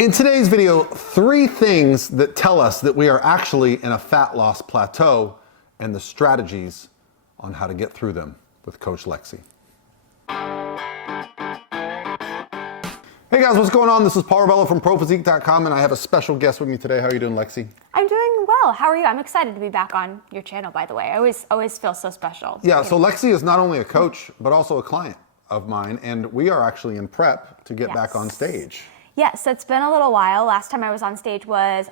In today's video, 3 things that tell us that we are actually in a fat loss plateau and the strategies on how to get through them with Coach Lexie. Hey guys, what's going on? This is Paul Rebello from ProPhysique.com and I have a special guest with me today. How are you doing, Lexie? I'm doing well. How are you? I'm excited to be back on your channel, by the way. I always feel so special. Yeah, so Lexie is not only a coach, but also a client of mine, and we are actually in prep to get back on stage. Yes, it's been a little while. Last time I was on stage was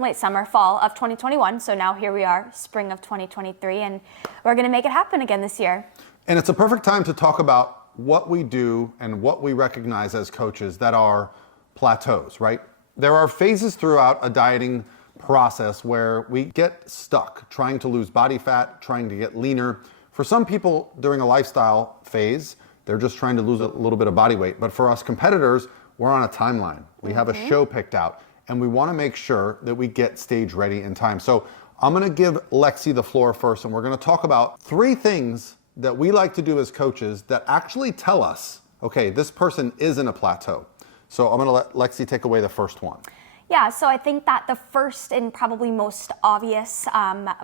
late summer, fall of 2021. So now here we are, spring of 2023, and we're going to make it happen again this year. And it's a perfect time to talk about what we do and what we recognize as coaches that are plateaus, right? There are phases throughout a dieting process where we get stuck trying to lose body fat, trying to get leaner. For some people during a lifestyle phase, they're just trying to lose a little bit of body weight. But for us competitors, we're on a timeline. We have a show picked out and we want to make sure that we get stage ready in time. So I'm going to give Lexie the floor first, and we're going to talk about 3 things that we like to do as coaches that actually tell us, okay, this person is in a plateau. So I'm going to let Lexie take away the first one. Yeah, so I think that the first and probably most obvious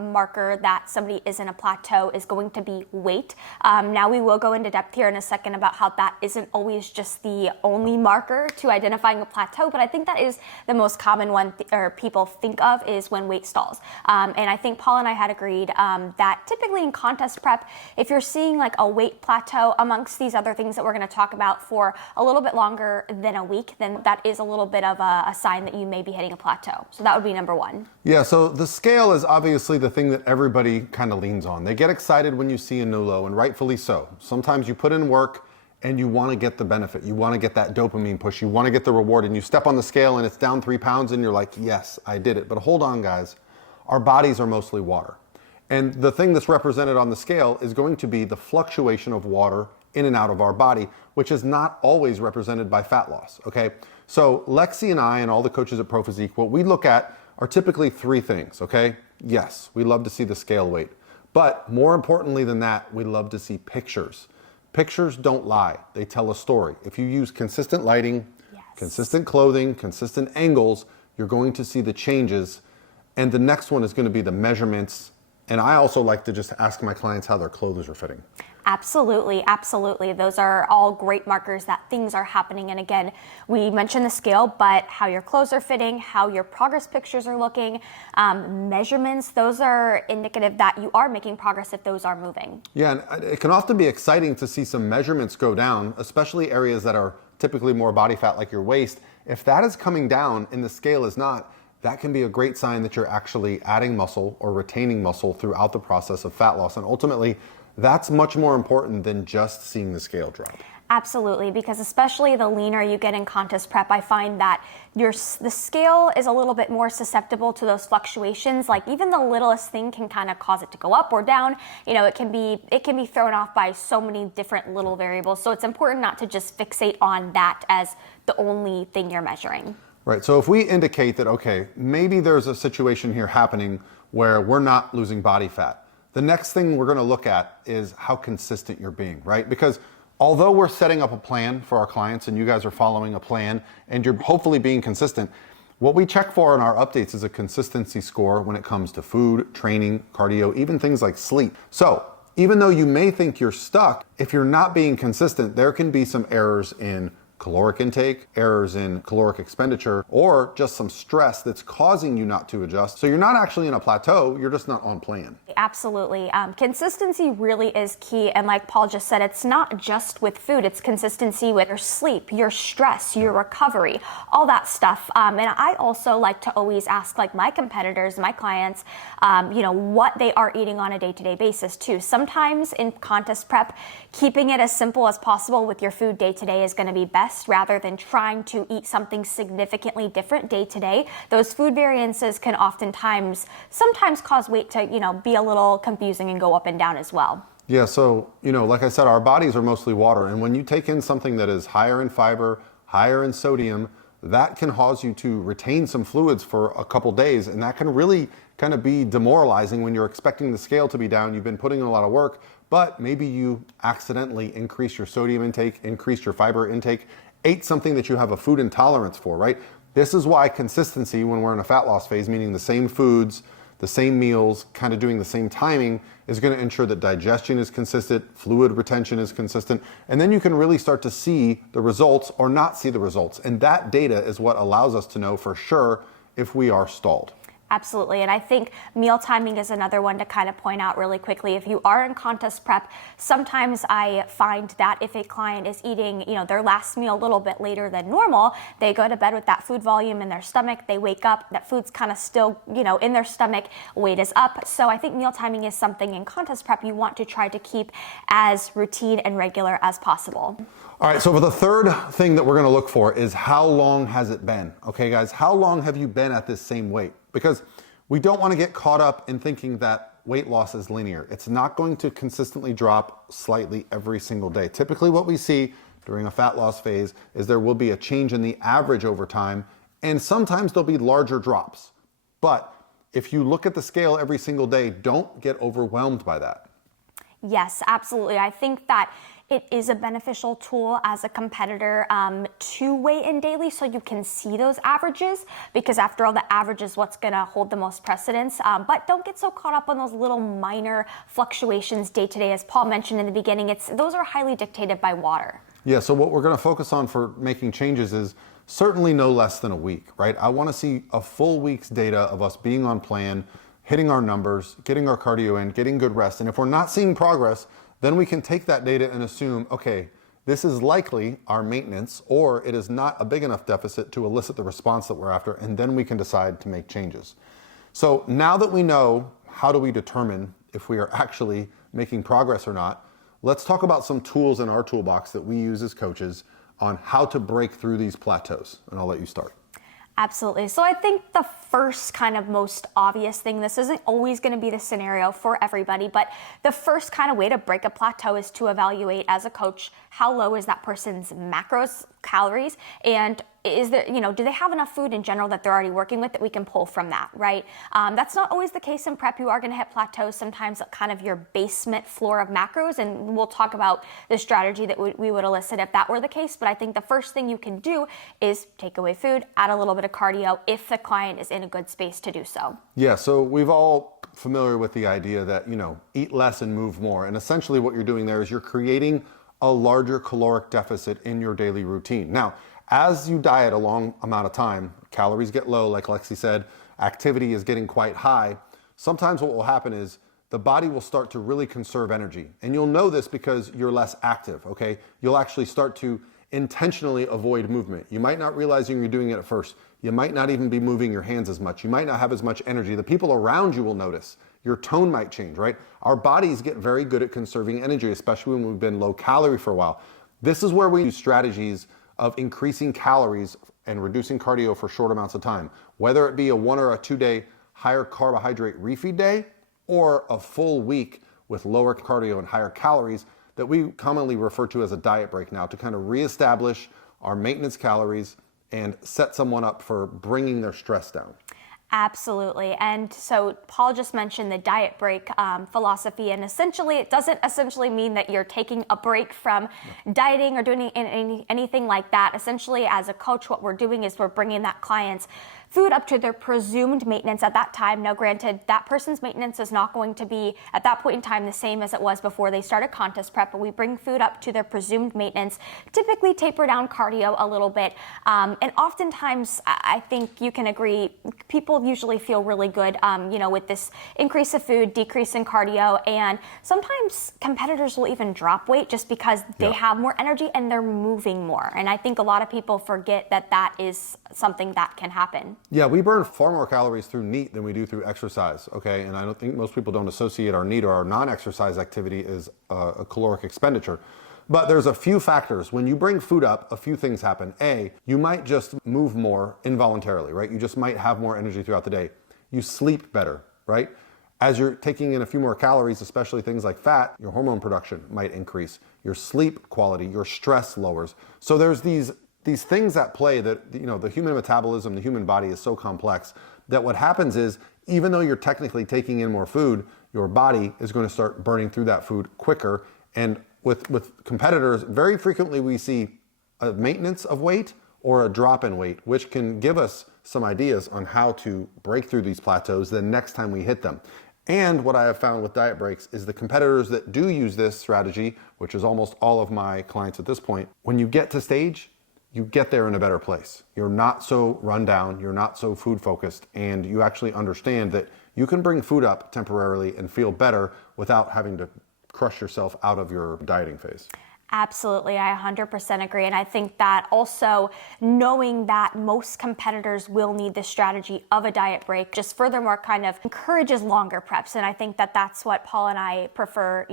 marker that somebody is in a plateau is going to be weight. Now we will go into depth here in a second about how that isn't always just the only marker to identifying a plateau, but I think that is the most common one people think of is when weight stalls. And I think Paul and I had agreed that typically in contest prep, if you're seeing like a weight plateau amongst these other things that we're going to talk about for a little bit longer than a week, then that is a little bit of a sign that you may be hitting a plateau. So that would be number 1. Yeah, so the scale is obviously the thing that everybody kind of leans on. They get excited when you see a new low, and rightfully so. Sometimes you put in work and you want to get the benefit. You want to get that dopamine push. You want to get the reward, and you step on the scale and it's down 3 pounds and you're like, yes, I did it. But hold on, guys. Our bodies are mostly water. And the thing that's represented on the scale is going to be the fluctuation of water in and out of our body, which is not always represented by fat loss, okay? So Lexie and I and all the coaches at ProPhysique, what we look at are typically 3 things, okay? Yes, we love to see the scale weight, but more importantly than that, we love to see pictures. Pictures don't lie, they tell a story. If you use consistent lighting, consistent clothing, consistent angles, you're going to see the changes. And the next one is going to be the measurements. And I also like to just ask my clients how their clothes are fitting. Absolutely, absolutely. Those are all great markers that things are happening. And again, we mentioned the scale, but how your clothes are fitting, how your progress pictures are looking, measurements, those are indicative that you are making progress if those are moving. Yeah, and it can often be exciting to see some measurements go down, especially areas that are typically more body fat like your waist. If that is coming down and the scale is not, that can be a great sign that you're actually adding muscle or retaining muscle throughout the process of fat loss. And ultimately, that's much more important than just seeing the scale drop. Absolutely, because especially the leaner you get in contest prep, I find that the scale is a little bit more susceptible to those fluctuations. Like even the littlest thing can kind of cause it to go up or down. You know, it can be thrown off by so many different little variables. So it's important not to just fixate on that as the only thing you're measuring. Right, so if we indicate that, okay, maybe there's a situation here happening where we're not losing body fat, the next thing we're gonna look at is how consistent you're being, right? Because although we're setting up a plan for our clients and you guys are following a plan and you're hopefully being consistent, what we check for in our updates is a consistency score when it comes to food, training, cardio, even things like sleep. So even though you may think you're stuck, if you're not being consistent, there can be some errors in caloric intake, errors in caloric expenditure, or just some stress that's causing you not to adjust. So you're not actually in a plateau, you're just not on plan. Absolutely. Consistency really is key. And like Paul just said, it's not just with food, it's consistency with your sleep, your stress, your recovery, all that stuff. And I also like to always ask like my competitors, my clients, what they are eating on a day-to-day basis too. Sometimes in contest prep, keeping it as simple as possible with your food day-to-day is going to be best rather than trying to eat something significantly different day to day. Those food variances can sometimes cause weight to, be a little confusing and go up and down as well. Yeah, so, like I said, our bodies are mostly water. And when you take in something that is higher in fiber, higher in sodium, that can cause you to retain some fluids for a couple days. And that can really kind of be demoralizing when you're expecting the scale to be down. You've been putting in a lot of work, but maybe you accidentally increase your sodium intake, increase your fiber intake, ate something that you have a food intolerance for, right? This is why consistency when we're in a fat loss phase, meaning the same foods, the same meals, kind of doing the same timing, is going to ensure that digestion is consistent, fluid retention is consistent, and then you can really start to see the results or not see the results. And that data is what allows us to know for sure if we are stalled. Absolutely. And I think meal timing is another one to kind of point out really quickly. If you are in contest prep, sometimes I find that if a client is eating, their last meal a little bit later than normal, they go to bed with that food volume in their stomach. They wake up, that food's kind of still, in their stomach, weight is up. So I think meal timing is something in contest prep you want to try to keep as routine and regular as possible. All right, so for the third thing that we're gonna look for is how long has it been? Okay, guys, how long have you been at this same weight? Because we don't wanna get caught up in thinking that weight loss is linear. It's not going to consistently drop slightly every single day. Typically what we see during a fat loss phase is there will be a change in the average over time, and sometimes there'll be larger drops. But if you look at the scale every single day, don't get overwhelmed by that. Yes, absolutely. I think that it is a beneficial tool as a competitor to weigh in daily so you can see those averages, because after all, the average is what's going to hold the most precedence. But don't get so caught up on those little minor fluctuations day to day. As Paul mentioned in the beginning, those are highly dictated by water. Yeah, so what we're going to focus on for making changes is certainly no less than a week, right? I want to see a full week's data of us being on plan, hitting our numbers, getting our cardio in, getting good rest. And if we're not seeing progress, then we can take that data and assume, okay, this is likely our maintenance, or it is not a big enough deficit to elicit the response that we're after, and then we can decide to make changes. So now that we know how do we determine if we are actually making progress or not, let's talk about some tools in our toolbox that we use as coaches on how to break through these plateaus. And I'll let you start. Absolutely. So I think the first kind of most obvious thing, this isn't always going to be the scenario for everybody, but the first kind of way to break a plateau is to evaluate as a coach, how low is that person's macros, calories, and is there, do they have enough food in general that they're already working with that we can pull from that, right? That's not always the case in prep. You are going to hit plateaus, sometimes kind of your basement floor of macros, and we'll talk about the strategy that we would elicit if that were the case. But I think the first thing you can do is take away food, add a little bit of cardio if the client is in a good space to do so. Yeah, so we've all familiar with the idea that, eat less and move more. And essentially what you're doing there is you're creating a larger caloric deficit in your daily routine. Now, as you diet a long amount of time, calories get low, like Lexie said, activity is getting quite high. Sometimes what will happen is the body will start to really conserve energy. And you'll know this because you're less active, okay? You'll actually start to intentionally avoid movement. You might not realize you're doing it at first. You might not even be moving your hands as much. You might not have as much energy. The people around you will notice. Your tone might change, right? Our bodies get very good at conserving energy, especially when we've been low calorie for a while. This is where we use strategies of increasing calories and reducing cardio for short amounts of time, whether it be a 1 or a 2 day higher carbohydrate refeed day or a full week with lower cardio and higher calories that we commonly refer to as a diet break now, to kind of reestablish our maintenance calories and set someone up for bringing their stress down. Absolutely. And so Paul just mentioned the diet break philosophy, and essentially it doesn't essentially mean that you're taking a break from dieting or doing anything like that. Essentially, as a coach, what we're doing is we're bringing that client's food up to their presumed maintenance at that time. Now, granted, that person's maintenance is not going to be at that point in time the same as it was before they started contest prep, but we bring food up to their presumed maintenance, typically taper down cardio a little bit. And oftentimes, I think you can agree, people usually feel really good, with this increase of food, decrease in cardio, and sometimes competitors will even drop weight just because they have more energy and they're moving more. And I think a lot of people forget that that is something that can happen. Yeah, we burn far more calories through NEAT than we do through exercise, okay? And I don't think most people don't associate our NEAT or our non-exercise activity as a caloric expenditure. But there's a few factors. When you bring food up, a few things happen. A, you might just move more involuntarily, right? You just might have more energy throughout the day. You sleep better, right? As you're taking in a few more calories, especially things like fat, your hormone production might increase. Your sleep quality, your stress lowers. So there's these things at play that, the human metabolism, the human body is so complex that what happens is, even though you're technically taking in more food, your body is going to start burning through that food quicker. And with competitors, very frequently we see a maintenance of weight or a drop in weight, which can give us some ideas on how to break through these plateaus the next time we hit them. And what I have found with diet breaks is the competitors that do use this strategy, which is almost all of my clients at this point, when you get to stage, you get there in a better place. You're not so run down, you're not so food focused, and you actually understand that you can bring food up temporarily and feel better without having to crush yourself out of your dieting phase. Absolutely, I 100% agree. And I think that also knowing that most competitors will need this strategy of a diet break just furthermore kind of encourages longer preps. And I think that that's what Paul and I prefer,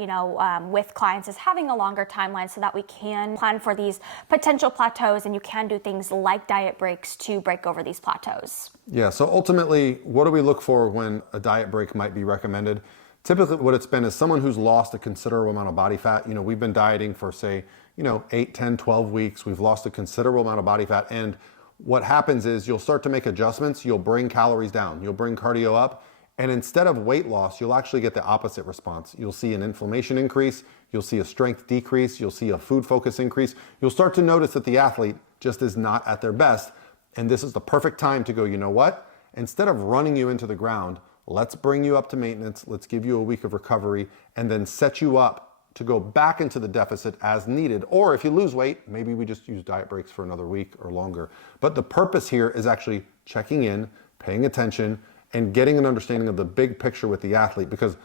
with clients, is having a longer timeline so that we can plan for these potential plateaus, and you can do things like diet breaks to break over these plateaus. Yeah, so ultimately, what do we look for when a diet break might be recommended? Typically what it's been is someone who's lost a considerable amount of body fat. We've been dieting for say, 8, 10, 12 weeks. We've lost a considerable amount of body fat. And what happens is you'll start to make adjustments. You'll bring calories down. You'll bring cardio up. And instead of weight loss, you'll actually get the opposite response. You'll see an inflammation increase. You'll see a strength decrease. You'll see a food focus increase. You'll start to notice that the athlete just is not at their best. And this is the perfect time to go, you know what? Instead of running you into the ground, let's bring you up to maintenance. Let's give you a week of recovery and then set you up to go back into the deficit as needed. Or if you lose weight, maybe we just use diet breaks for another week or longer. But the purpose here is actually checking in, paying attention, and getting an understanding of the big picture with the athlete, because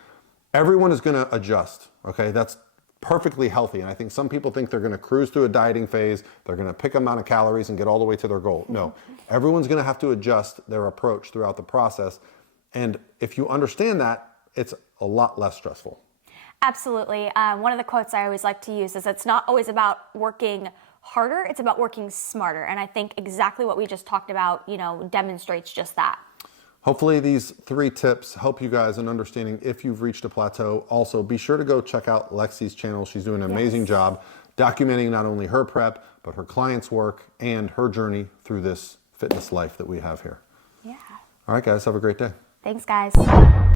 everyone is going to adjust. Okay, that's perfectly healthy. And I think some people think they're going to cruise through a dieting phase. They're going to pick amount of calories and get all the way to their goal. No, everyone's going to have to adjust their approach throughout the process. And if you understand that, it's a lot less stressful. Absolutely. One of the quotes I always like to use is it's not always about working harder, it's about working smarter. And I think exactly what we just talked about, demonstrates just that. Hopefully these 3 tips help you guys in understanding if you've reached a plateau. Also, be sure to go check out Lexie's channel. She's doing an amazing job documenting not only her prep, but her clients' work and her journey through this fitness life that we have here. Yeah. All right, guys, have a great day. Thanks, guys.